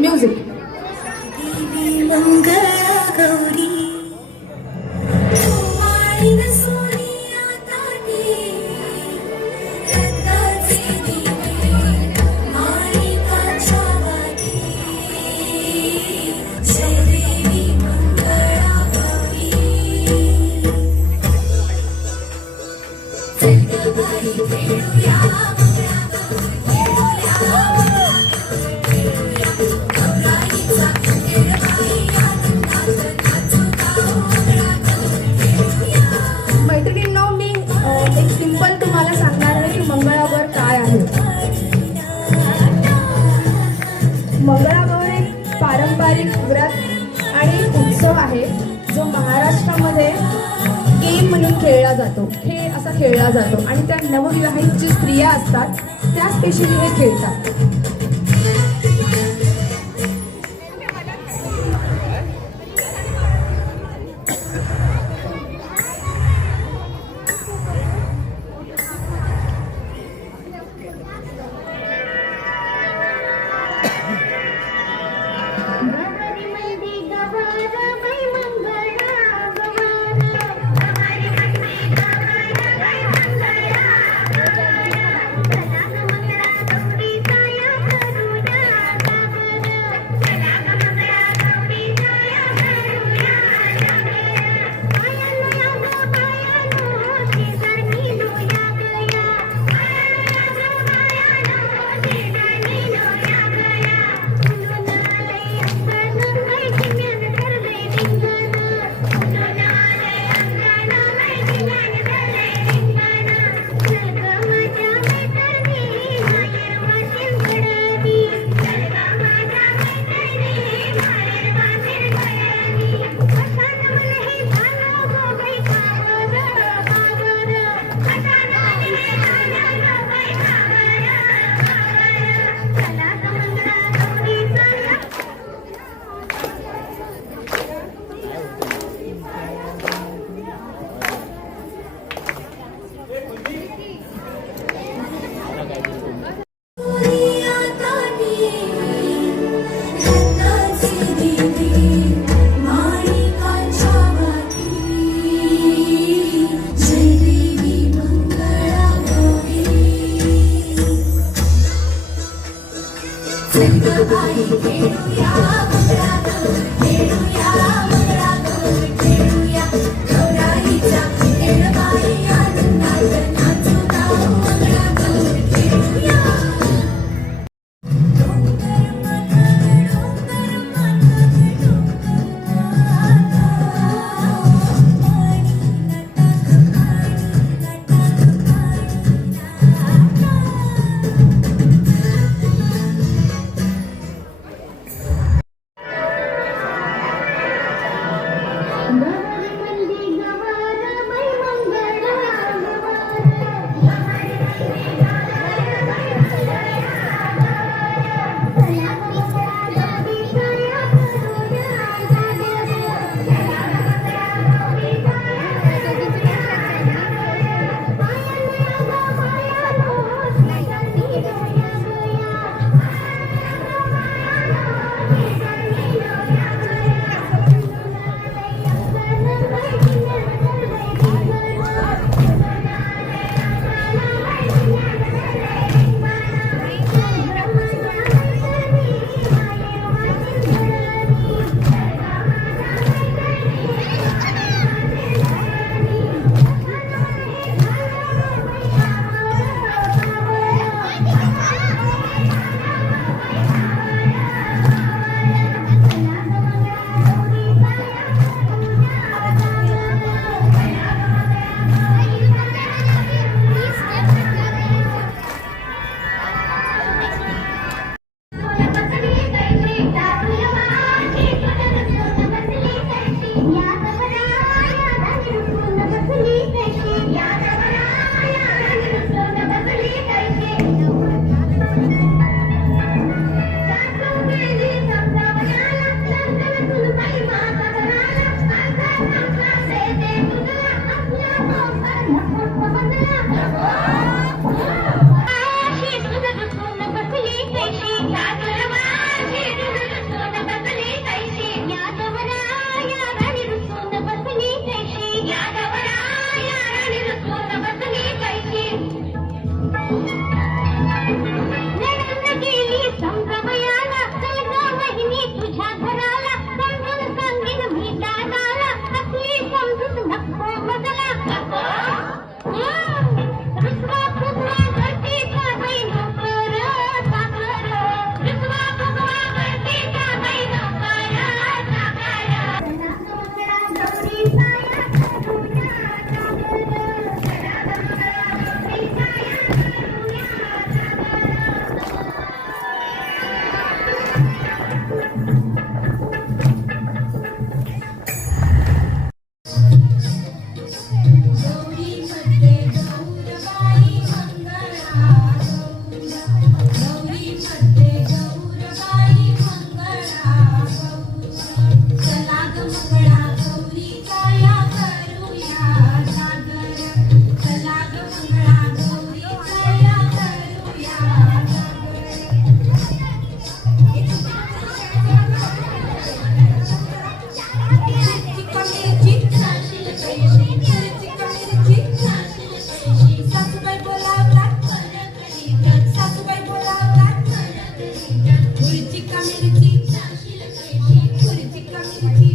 Music. मैत्रिणींनो, मी एक simple तुम्हाला सांगणार आहे की मंगळागौर काय आहे. मंगळागौर एक पारंपरिक व्रत आणि उत्सव आहे जो महाराष्ट्रामध्ये गेम म्हणून खेळला जातो. खेळ असा खेळला जातो आणि त्या नवविवाहित जी स्त्रिया असतात त्या स्पेशली हे खेळतात. मिरची खुर्ची का मिरची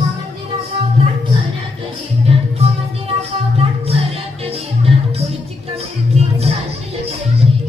मंदिरा गावतात फरक देतात मंदिरा गावतात फरक देतात खुर्ची का मिरची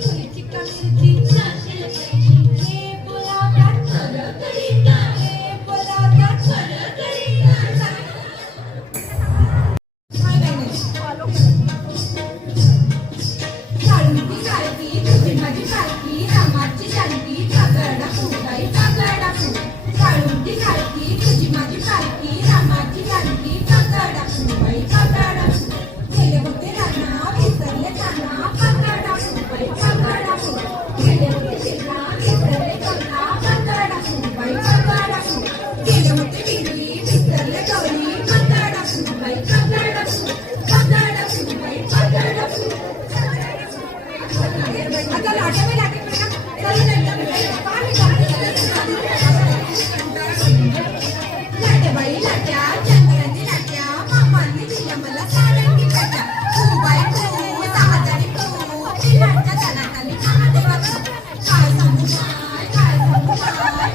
खुर्ची का मिरची हे बोलावतात फरक देतात हे बोलावतात फरक देतात साळुंकी सारखी तुझी माझी सारखी रामाची सारखी कागडा फुगाई कागडा फुग साळुंकी सारखी तुझी माझी सारखी रामाची सारखी कागडा फुगाई कागडा फुग गेले होते राना विसरले जाना कागडा फुगाई कागडा फुग गेले होते शेता विसरले जाना कागडा फुगाई कागडा फुग गेले होते विहिरी विसरले गौरी कागडा फुगाई कागडा फुग कागडा फुगाई कागडा फुग आता लाटे में लाटे पड़ा चलो लाटे बाई लाट्या चंद्राने लाट्या मामाने दिल्या मला सारंगी काट्या बाई तू साजारी तू लाटच्या तालाखाली महादेवाचं काय सांगू काय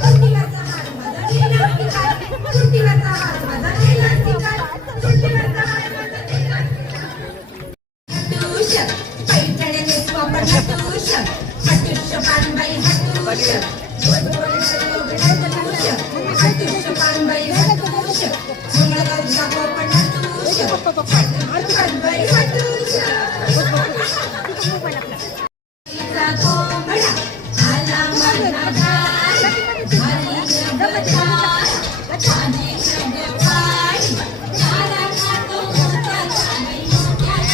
सुट्टीवरचा हार माझा गेला की काय सुट्टीवरचा हार माझा गेला की काय सुट्टीवरचा हार माझा गेला हटूश पैठणे नेसवा पण हटूश हटूश पानबाई हटूश हटूश पानबाई हटूश मंगळगावचा पण हटूश पानबाई हटूश तिचा कोंबडा आला माझा दार आली जगदार आली जगदार तारा खातो मोत्याचा बाई मोत्याचा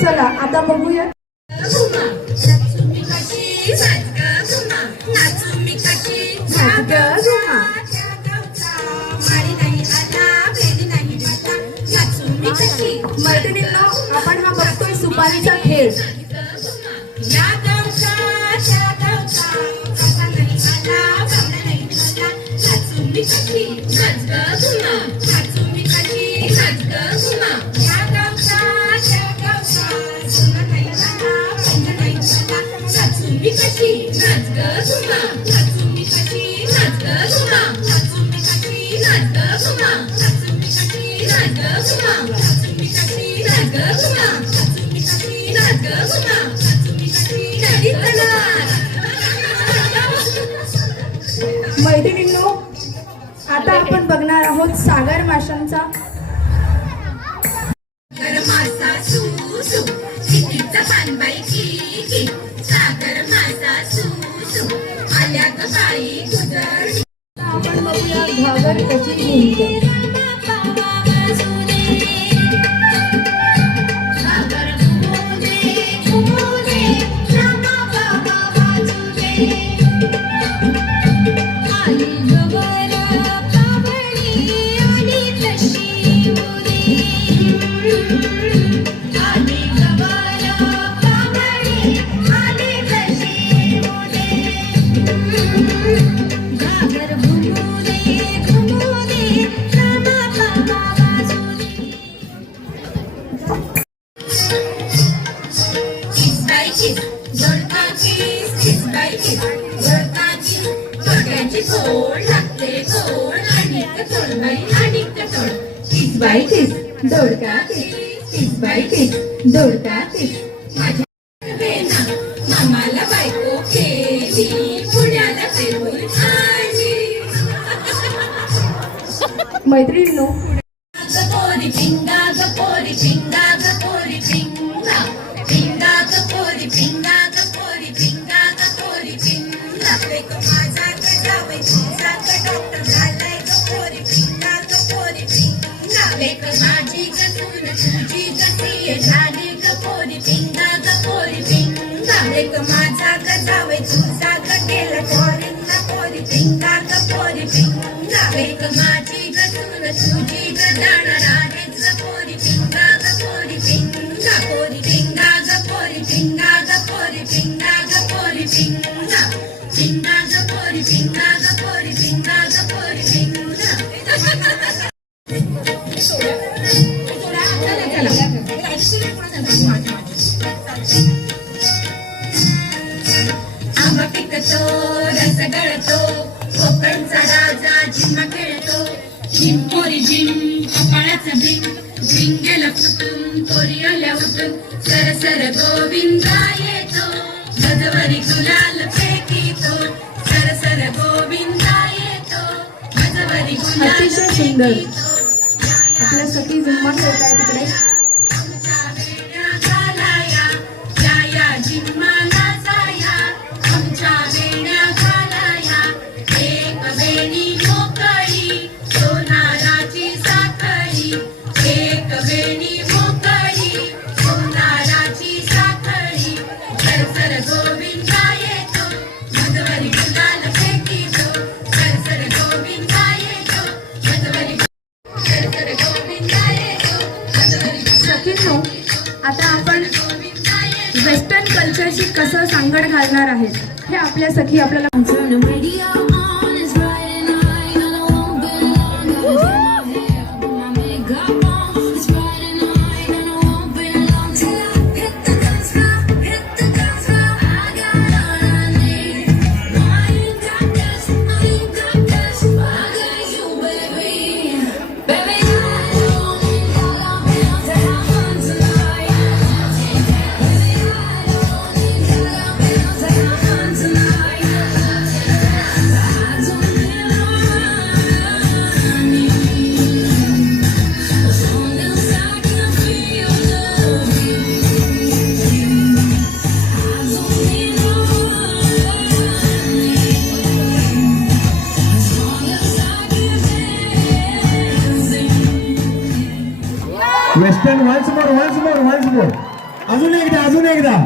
चला आता बघूया मैत्रिणींनो आपण हा बघतोय सुपारीचा खेळ मैत्रिणींनो आता आपण बघणार आहोत सागर माशांचा मासा सुसु चिकीचा पानबाई चिकी सागर मासा सुसु आल्या ग बाई गुजर आपण बघूया घागर कशी घुमते मामाला बायको केली पुण्याला फिरून आली मैत्रिणींनो गपोरी पिंगा गपोरी पिंगा गपोरी पिंगा पिंगा गपोरी पिंगा गपोरी पिंगा गपोरी पिंगा लेक माझा गटावै तुझा डॉक्टर झालाय गपोरी पिंगा गपोरी पिंगा लेक माझी गसून तुझी गतीये झाली गपोरी पिंगा गपोरी पिंगा लेक माझा गटावै तुझा गेला फॉरेनला पोरी पिंगा गपोरी पिंगा लेक माझी गसून तुझी गजाणार आहेच गपोरी पिंगा गपोरी पिंगा पोरी पिंगा गपोरी पिंगा गपोरी पिंगा गपोरी पिंगा पिंगा गपोरी पिंगा गपोरी पिंगा गपोरी पिंगा आंबा पिकतो रस गळतो कोकणचा राजा झिम्मा खेळतो झिम पोरी झिम कपाळाचा भिंग भिंग गेला फुटून पोरी आल्या उठून सर सर गोविंदा येतो गजवरी गुलाल फेकीतो सर सर गोविंदा येतो गजवरी गुलाल अतिशय सुंदर. फेकीतो. आपल्या सखी झुम्मा खेळत आहे तिकडे. आमच्या वेण्या घालाया या या झिम्माला जाया आमच्या वेण्या घालाया एक वेणी मोकळी सोनाराची साखळी एक वेणी मोकळी सोनाराची साखळी सरसर गोविंदा येतो मधवरी गुलाल फेकीतो सरसर गोविंदा येतो मधवरी सरसर गोविंदा येतो मधवरी सखींनो, आता आपण गोविंदा येतो. वेस्टर्न कल्चरशी कसं सांगड घालणार आहेत हे आपल्या सखी आपल्याला Turn the radio on, it's Friday night, and I won't be long. Gotta do my hair, put my makeup on. It's Friday night, and I won't be long till I hit the dance floor, hit the dance floor. I got all I need. No, I ain't got this, no, you got this. I got you, baby. Baby, I don't need all of me to have fun tonight. Baby, I don't need all of me to have fun tonight. Western once more अजून एकदा